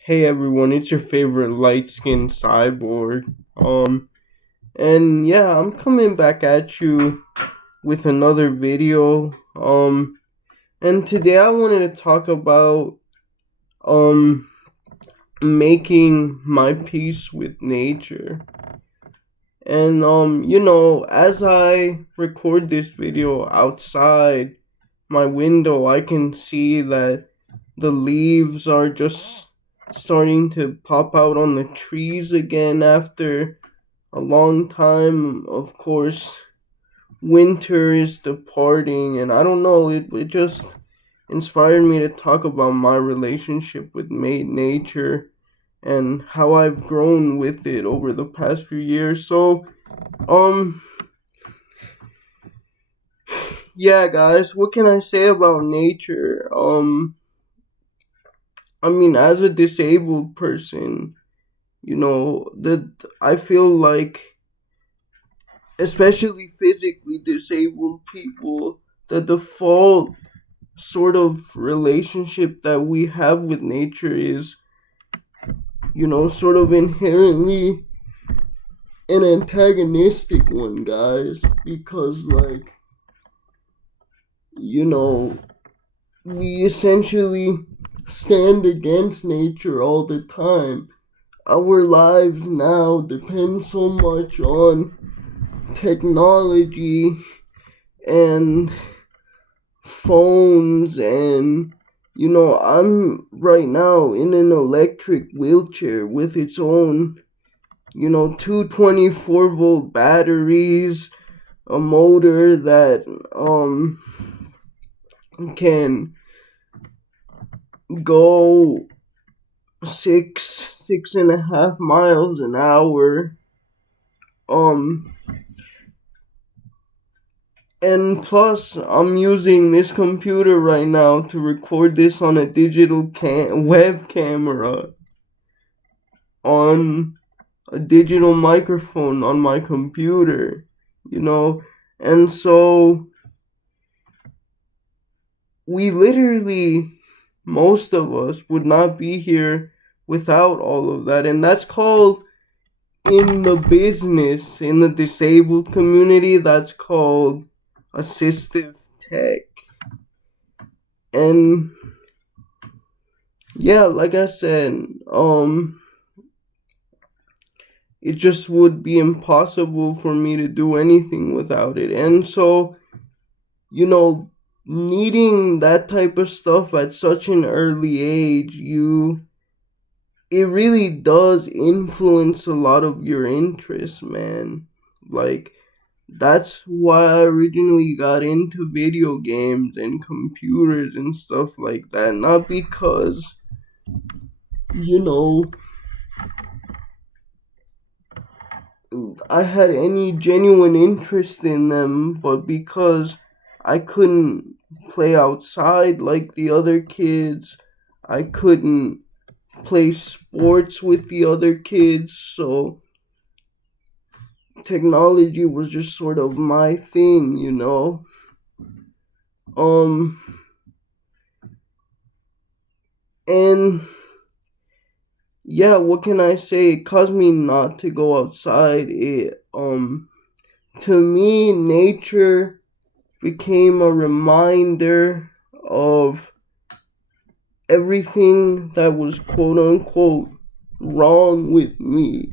Hey everyone, it's your favorite light skinned cyborg. And yeah, I'm coming back at you with another video. And today I wanted to talk about um making my peace with nature. And as I record this video outside my window, I can see that the leaves are just starting to pop out on the trees again after a long time. Of course, winter is departing, and I don't know, it just inspired me to talk about my relationship with nature and how I've grown with it over the past few years. So, um, yeah, guys, what can I say about nature? I mean, as a disabled person, that I feel like, especially physically disabled people, the default sort of relationship that we have with nature is, sort of inherently an antagonistic one, guys, because, like, you know, we essentially stand against nature all the time. Our lives now depend so much on technology and phones, and I'm right now in an electric wheelchair with its own, two 24-volt batteries, a motor that can go six and a half miles an hour. um And plus, I'm using this computer right now to record this on a digital web camera on a digital microphone on my computer, you know? And so we literally, most of us, would not be here without all of that. And that's called, in the business, in the disabled community, that's called assistive tech. And yeah, like I said, it just would be impossible for me to do anything without it. And so, you know, needing that type of stuff at such an early age, it really does influence a lot of your interests, man. Like, that's why I originally got into video games and computers and stuff like that. Not because, you know, I had any genuine interest in them, but because I couldn't play outside like the other kids, I couldn't play sports with the other kids, so technology was just sort of my thing. Um, and yeah, what can I say? It caused me not to go outside. To me, nature became a reminder of everything that was quote unquote wrong with me.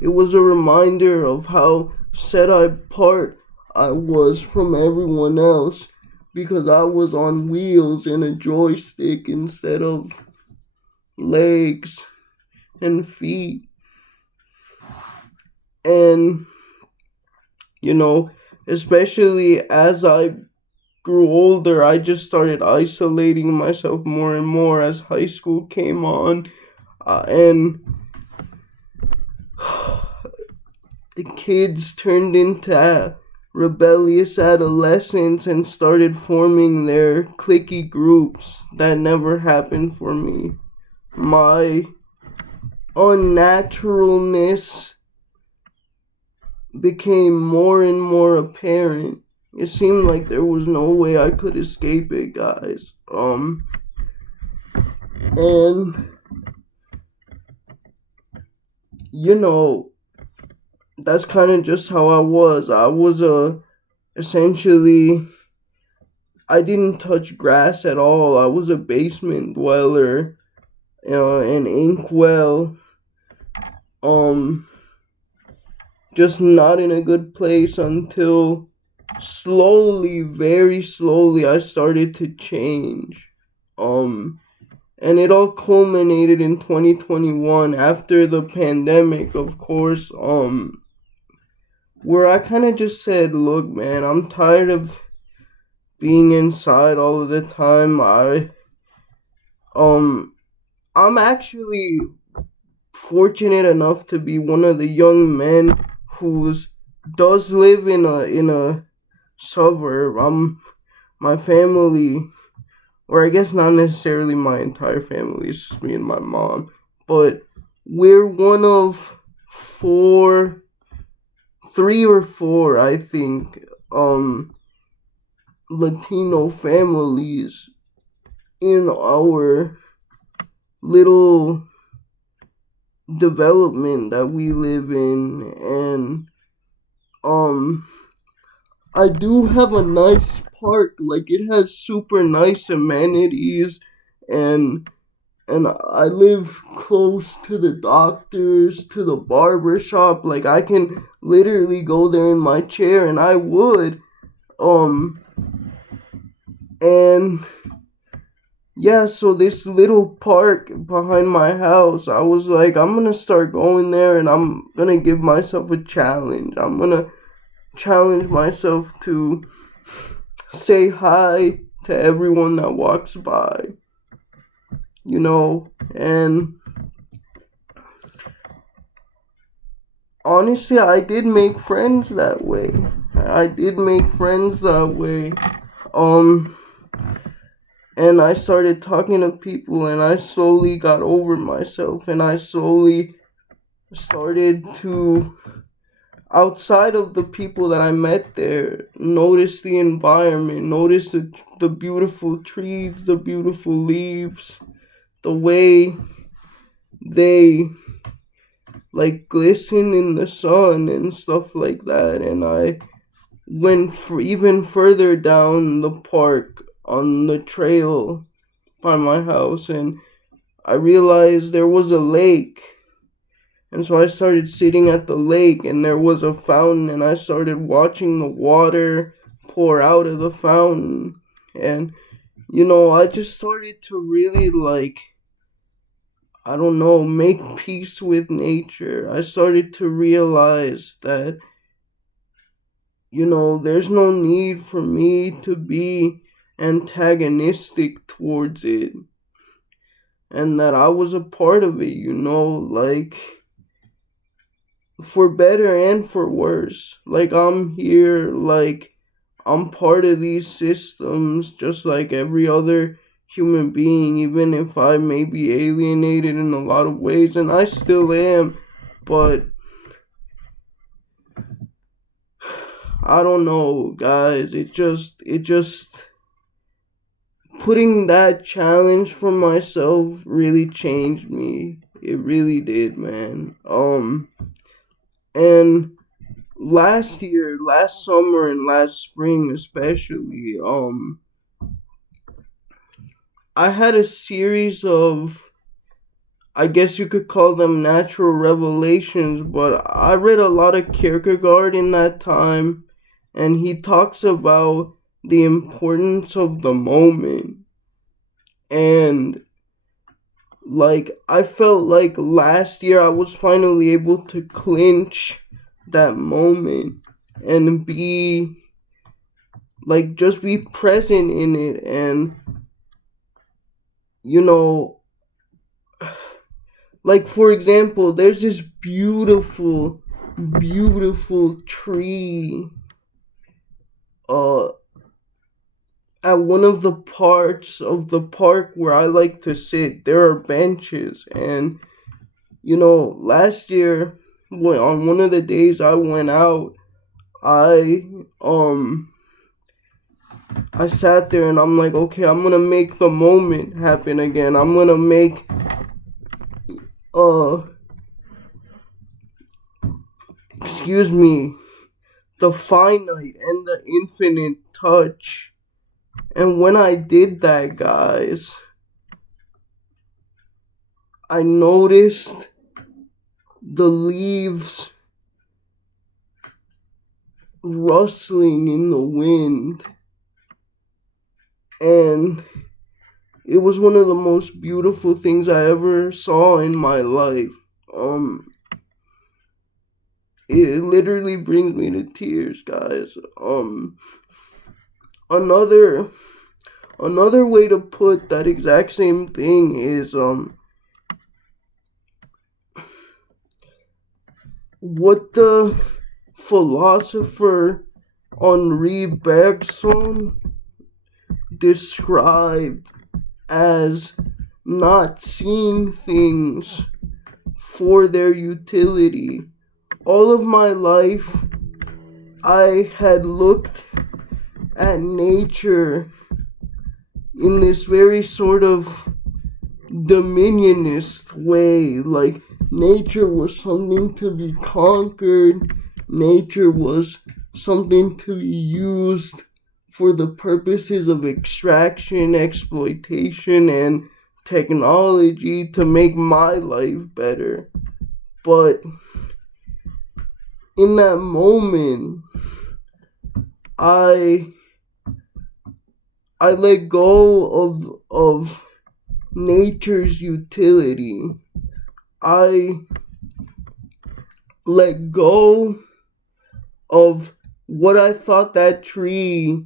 It was a reminder of how set apart I was from everyone else because I was on wheels and a joystick instead of legs and feet. And, you know, especially as I grew older, I just started isolating myself more and more as high school came on. And the kids turned into rebellious adolescents and started forming their cliquey groups. That never happened for me. My unnaturalness became more and more apparent. It seemed like there was no way I could escape it, guys. And you know, that's kind of just how I was. I was essentially, I didn't touch grass at all. I was a basement dweller, an inkwell, um, just not in a good place until slowly, very slowly, I started to change. Um, and it all culminated in 2021 after the pandemic, of course, where I kind of just said, look, man, I'm tired of being inside all of the time. Um, I'm actually fortunate enough to be one of the young men who's does live in a suburb. My family, or I guess not necessarily my entire family, it's just me and my mom, but we're one of four, three or four, I think, Latino families in our little development that we live in. And um I do have a nice park. Like, it has super nice amenities, and I live close to the doctors, to the barber shop. Like, I can literally go there in my chair, and I would. Um and yeah, so this little park behind my house, I was like, I'm gonna start going there, and I'm gonna give myself a challenge. I'm gonna challenge myself to say hi to everyone that walks by, and honestly, I did make friends that way. I did make friends that way. Um, and I started talking to people, and I slowly got over myself, and I slowly started to, outside of the people that I met there, notice the environment, notice the beautiful trees, the beautiful leaves, the way they like glisten in the sun and stuff like that. And I went for even further down the park on the trail by my house, and I realized there was a lake. And so I started sitting at the lake, and there was a fountain, and I started watching the water pour out of the fountain. And I just started to really, like, I don't know, make peace with nature. I started to realize that, there's no need for me to be antagonistic towards it, and that I was a part of it, like, for better and for worse. Like, I'm here, like, I'm part of these systems just like every other human being, even if I may be alienated in a lot of ways, and I still am. But I don't know, guys. It just putting that challenge for myself really changed me. It really did, man. And last summer and last spring especially, I had a series of, I guess you could call them natural revelations, but I read a lot of Kierkegaard in that time, and he talks about the importance of the moment. And like, I felt like last year I was finally able to clinch that moment and be, like, just be present in it. And you know like, for example, there's this beautiful, beautiful tree uh at one of the parts of the park where I like to sit. There are benches, and last year, on one of the days I went out, I I sat there and I'm like, okay, I'm gonna make the moment happen again. I'm gonna make excuse me, the finite and the infinite touch. And when I did that, guys, I noticed the leaves rustling in the wind. And it was one of the most beautiful things I ever saw in my life. It literally brings me to tears, guys. Another way to put that exact same thing is what the philosopher Henri Bergson described as not seeing things for their utility. All of my life, I had looked at nature in this very sort of dominionist way, like nature was something to be conquered, nature was something to be used for the purposes of extraction, exploitation, and technology to make my life better. But in that moment, I let go of nature's utility. I let go of what I thought that tree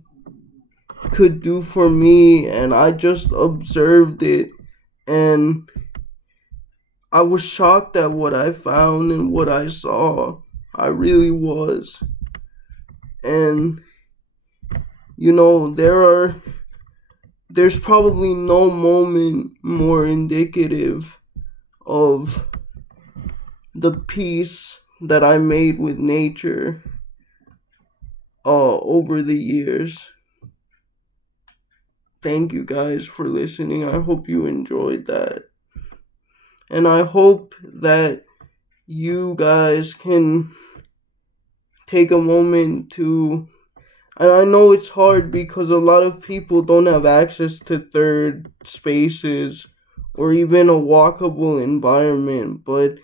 could do for me, and I just observed it, and I was shocked at what I found and what I saw. I really was. And there's probably no moment more indicative of the peace that I made with nature over the years. Thank you guys for listening. I hope you enjoyed that. And I hope that you guys can take a moment to, and I know it's hard because a lot of people don't have access to third spaces or even a walkable environment, but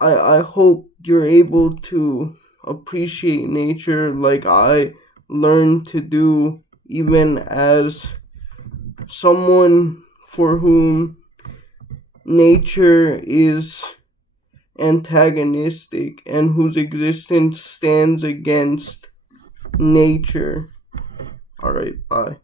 I hope you're able to appreciate nature like I learned to do, even as someone for whom nature is antagonistic and whose existence stands against nature. Alright, bye.